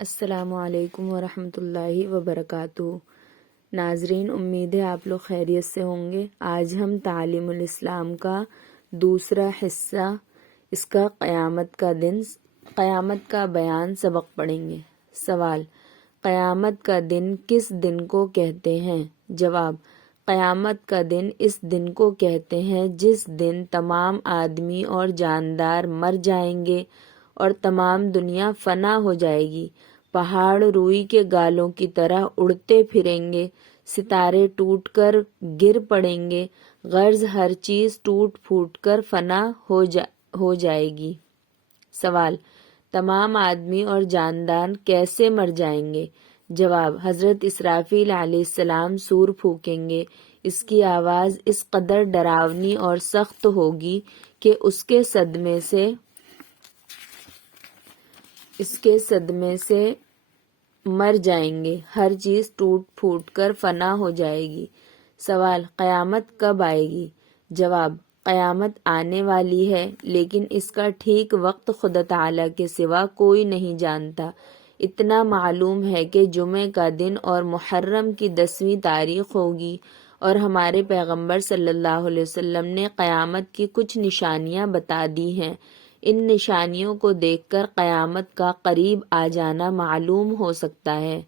السلام علیکم ورحمۃ اللہ وبرکاتہ۔ ناظرین، امید ہے آپ لوگ خیریت سے ہوں گے۔ آج ہم تعلیم الاسلام کا دوسرا حصہ، اس کا قیامت کا بیان سبق پڑھیں گے۔ سوال: قیامت کا دن کس دن کو کہتے ہیں؟ جواب: قیامت کا دن اس دن کو کہتے ہیں جس دن تمام آدمی اور جاندار مر جائیں گے اور تمام دنیا فنا ہو جائے گی۔ پہاڑ روئی کے گالوں کی طرح اڑتے پھریں گے، ستارے ٹوٹ کر گر پڑیں گے، غرض ہر چیز ٹوٹ پھوٹ کر فنا ہو جائے گی۔ سوال: تمام آدمی اور جاندار کیسے مر جائیں گے؟ جواب: حضرت اسرافیل علیہ السلام سور پھونکیں گے۔ اس کی آواز اس قدر ڈراؤنی اور سخت ہوگی کہ اس کے صدمے سے مر جائیں گے، ہر چیز ٹوٹ پھوٹ کر فنا ہو جائے گی۔ سوال: قیامت کب آئے گی؟ جواب: قیامت آنے والی ہے، لیکن اس کا ٹھیک وقت خدا تعالیٰ کے سوا کوئی نہیں جانتا۔ اتنا معلوم ہے کہ جمعے کا دن اور محرم کی 10ویں تاریخ ہوگی، اور ہمارے پیغمبر صلی اللہ علیہ وسلم نے قیامت کی کچھ نشانیاں بتا دی ہیں۔ ان نشانیوں کو دیکھ کر قیامت کا قریب آ جانا معلوم ہو سکتا ہے۔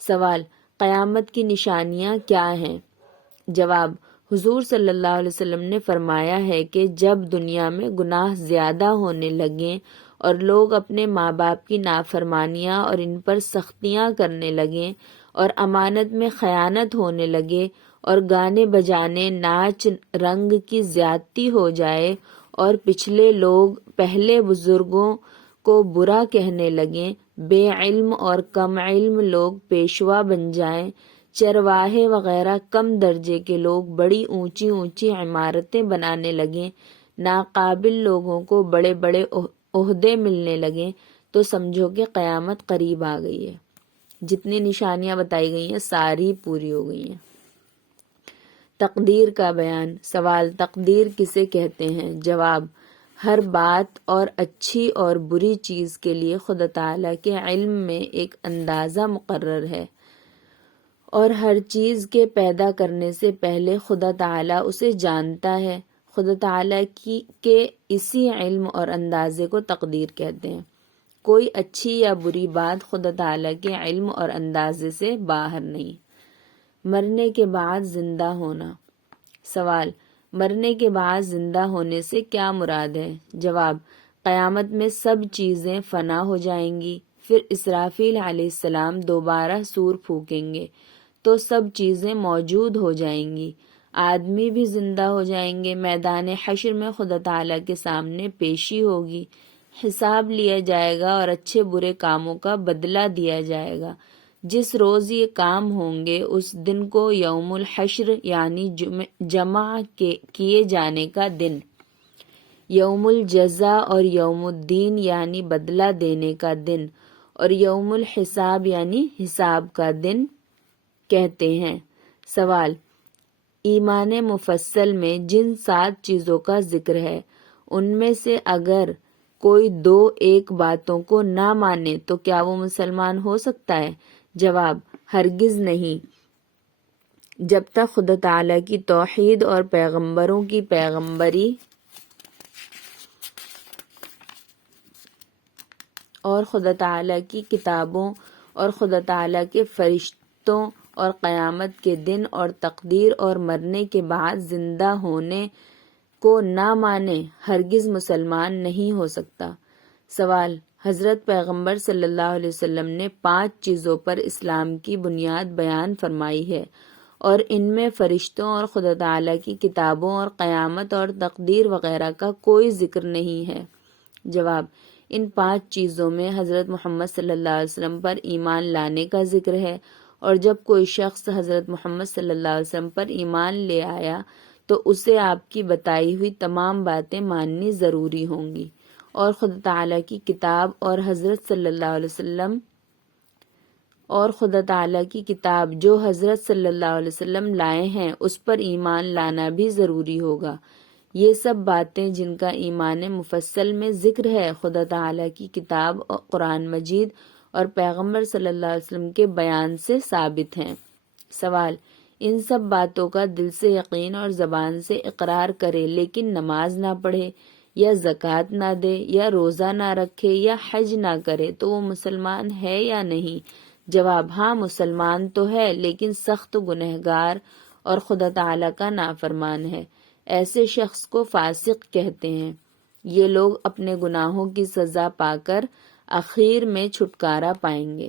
سوال: قیامت کی نشانیاں کیا ہیں؟ جواب: حضور صلی اللہ علیہ وسلم نے فرمایا ہے کہ جب دنیا میں گناہ زیادہ ہونے لگیں اور لوگ اپنے ماں باپ کی نافرمانیاں اور ان پر سختیاں کرنے لگیں، اور امانت میں خیانت ہونے لگے، اور گانے بجانے، ناچ رنگ کی زیادتی ہو جائے، اور پچھلے لوگ پہلے بزرگوں کو برا کہنے لگیں، بے علم اور کم علم لوگ پیشوا بن جائیں، چرواہے وغیرہ کم درجے کے لوگ بڑی اونچی اونچی عمارتیں بنانے لگیں، ناقابل لوگوں کو بڑے بڑے عہدے ملنے لگیں، تو سمجھو کہ قیامت قریب آ گئی ہے۔ جتنی نشانیاں بتائی گئی ہیں ساری پوری ہو گئی ہیں۔ تقدیر کا بیان۔ سوال: تقدیر کسے کہتے ہیں؟ جواب: ہر بات اور اچھی اور بری چیز کے لیے خدا تعالیٰ کے علم میں ایک اندازہ مقرر ہے، اور ہر چیز کے پیدا کرنے سے پہلے خدا تعالیٰ اسے جانتا ہے۔ خدا تعالیٰ کے اسی علم اور اندازے کو تقدیر کہتے ہیں۔ کوئی اچھی یا بری بات خدا تعالیٰ کے علم اور اندازے سے باہر نہیں۔ مرنے کے بعد زندہ ہونا۔ سوال: مرنے کے بعد زندہ ہونے سے کیا مراد ہے؟ جواب: قیامت میں سب چیزیں فنا ہو جائیں گی، پھر اسرافیل علیہ السلام دوبارہ سور پھونکیں گے تو سب چیزیں موجود ہو جائیں گی، آدمی بھی زندہ ہو جائیں گے، میدان حشر میں خدا تعالیٰ کے سامنے پیشی ہوگی، حساب لیا جائے گا اور اچھے برے کاموں کا بدلہ دیا جائے گا۔ جس روز یہ کام ہوں گے اس دن کو یوم الحشر یعنی جمع کیے جانے کا دن، یوم الجزا اور یوم الدین یعنی بدلہ دینے کا دن، اور یوم الحساب یعنی حساب کا دن کہتے ہیں۔ سوال: ایمان مفصل میں جن 7 چیزوں کا ذکر ہے ان میں سے اگر کوئی 2 باتوں کو نہ مانے تو کیا وہ مسلمان ہو سکتا ہے؟ جواب: ہرگز نہیں، جب تک خدا تعالیٰ کی توحید اور پیغمبروں کی پیغمبری اور خدا تعالیٰ کی کتابوں اور خدا تعالیٰ کے فرشتوں اور قیامت کے دن اور تقدیر اور مرنے کے بعد زندہ ہونے کو نہ مانے، ہرگز مسلمان نہیں ہو سکتا۔ سوال: حضرت پیغمبر صلی اللہ علیہ وسلم نے 5 چیزوں پر اسلام کی بنیاد بیان فرمائی ہے، اور ان میں فرشتوں اور خدا تعالیٰ کی کتابوں اور قیامت اور تقدیر وغیرہ کا کوئی ذکر نہیں ہے۔ جواب: ان 5 چیزوں میں حضرت محمد صلی اللہ علیہ وسلم پر ایمان لانے کا ذکر ہے، اور جب کوئی شخص حضرت محمد صلی اللہ علیہ وسلم پر ایمان لے آیا تو اسے آپ کی بتائی ہوئی تمام باتیں ماننی ضروری ہوں گی، اور خدا تعالیٰ کی کتاب اور حضرت صلی اللہ علیہ وسلم اور خدا تعالیٰ کی کتاب جو حضرت صلی اللہ علیہ وسلم لائے ہیں اس پر ایمان لانا بھی ضروری ہوگا۔ یہ سب باتیں جن کا ایمان مفصل میں ذکر ہے، خدا تعالیٰ کی کتاب قرآن مجید اور پیغمبر صلی اللہ علیہ وسلم کے بیان سے ثابت ہیں۔ سوال: ان سب باتوں کا دل سے یقین اور زبان سے اقرار کرے لیکن نماز نہ پڑھے یا زکوٰۃ نہ دے یا روزہ نہ رکھے یا حج نہ کرے تو وہ مسلمان ہے یا نہیں؟ جواب: ہاں مسلمان تو ہے لیکن سخت گنہگار اور خدا تعالیٰ کا نافرمان ہے۔ ایسے شخص کو فاسق کہتے ہیں۔ یہ لوگ اپنے گناہوں کی سزا پا کر آخر میں چھٹکارا پائیں گے۔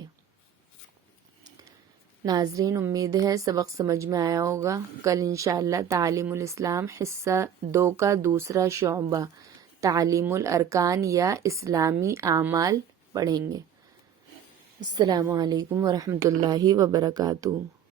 ناظرین، امید ہے سبق سمجھ میں آیا ہوگا۔ کل انشاءاللہ تعلیم الاسلام حصہ 2 کا دوسرا شعبہ تعلیم الارکان یا اسلامی اعمال پڑھیں گے۔ السلام علیکم ورحمۃ اللہ وبرکاتہ۔